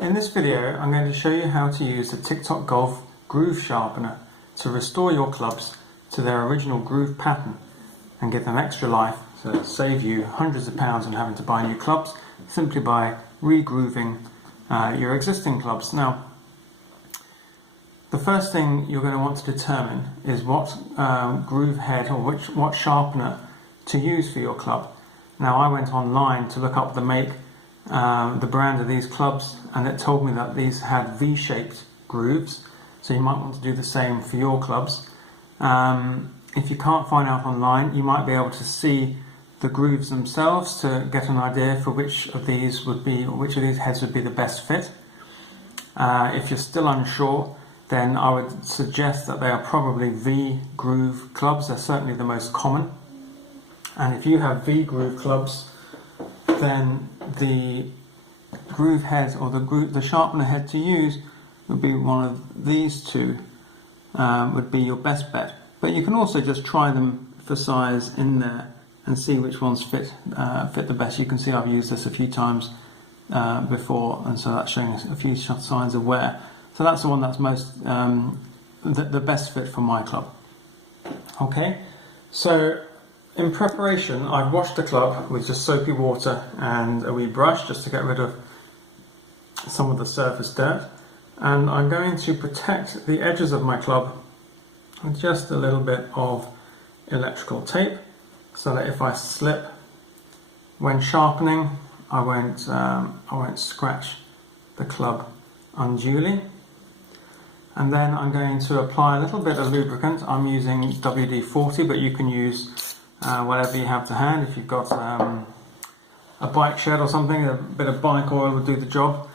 In this video, I'm going to show you how to use the Head Golf Groove Sharpener to restore your clubs to their original groove pattern and give them extra life, to save you hundreds of pounds on having to buy new clubs simply by re-grooving your existing clubs. Now, the first thing you're going to want to determine is what groove head or what sharpener to use for your club. Now, I went online to look up the make, the brand of these clubs, and it told me that these had V-shaped grooves, so you might want to do the same for your clubs. If you can't find out online, you might be able to see the grooves themselves to get an idea for which of these heads would be the best fit. If you're still unsure, then I would suggest that they are probably V-groove clubs. They're certainly the most common. And if you have V-groove clubs, then the groove head or the sharpener head to use would be one of these two, would be your best bet. But you can also just try them for size in there and see which ones fit the best. You can see I've used this a few times before, and so that's showing a few signs of wear. So that's the one that's most the best fit for my club. Okay, so in preparation, I've washed the club with just soapy water and a wee brush just to get rid of some of the surface dirt, and I'm going to protect the edges of my club with just a little bit of electrical tape, so that if I slip when sharpening, I won't scratch the club unduly. And then I'm going to apply a little bit of lubricant. I'm using WD-40, but you can use whatever you have to hand. If you've got a bike shed or something, a bit of bike oil will do the job,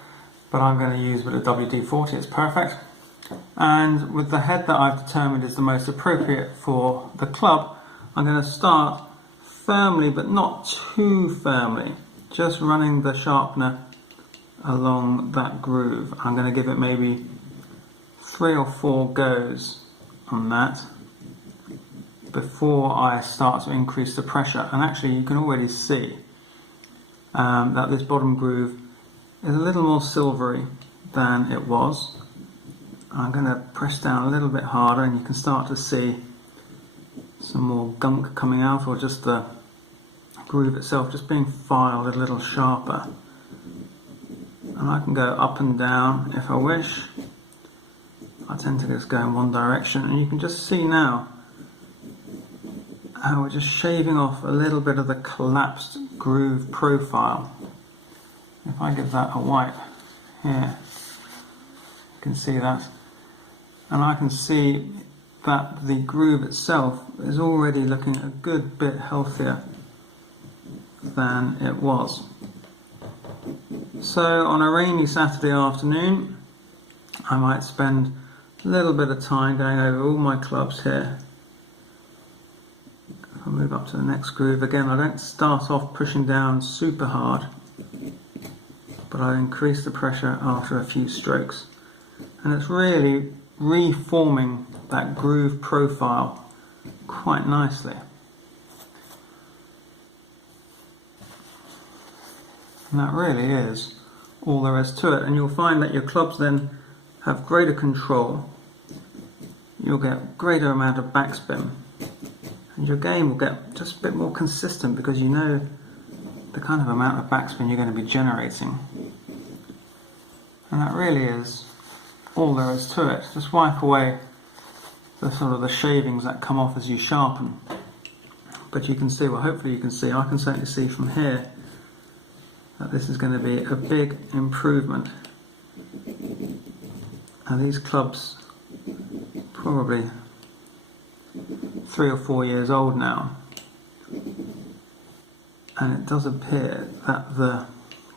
but I'm going to use a bit of WD-40, it's perfect. And with the head that I've determined is the most appropriate for the club, I'm going to start firmly but not too firmly, just running the sharpener along that groove. I'm going to give it maybe 3 or 4 goes on that before I start to increase the pressure. And actually you can already see that this bottom groove is a little more silvery than it was. I'm going to press down a little bit harder and you can start to see some more gunk coming out, or just the groove itself just being filed a little sharper. And I can go up and down if I wish. I tend to just go in one direction, and you can just see now how we're just shaving off a little bit of the collapsed groove profile. If I give that a wipe here, you can see that. And I can see that the groove itself is already looking a good bit healthier than it was. So on a rainy Saturday afternoon, I might spend a little bit of time going over all my clubs here. I'll move up to the next groove. Again, I don't start off pushing down super hard, but I increase the pressure after a few strokes. And it's really reforming that groove profile quite nicely. And that really is all there is to it. And you'll find that your clubs then have greater control. You'll get greater amount of backspin, and your game will get just a bit more consistent because you know the kind of amount of backspin you're going to be generating. And that really is all there is to it. Just wipe away the sort of the shavings that come off as you sharpen. But you can see, well, hopefully you can see, I can certainly see from here that this is going to be a big improvement. And these clubs probably 3 or 4 years old now, and it does appear that the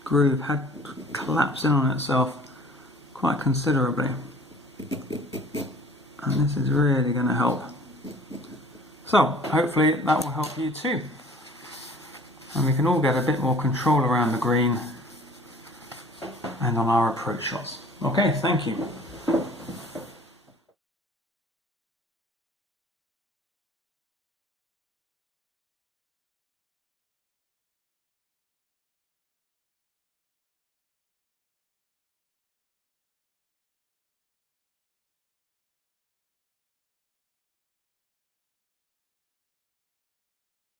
groove had collapsed in on itself quite considerably, and this is really going to help. So hopefully that will help you too, and we can all get a bit more control around the green and on our approach shots. Okay, thank you.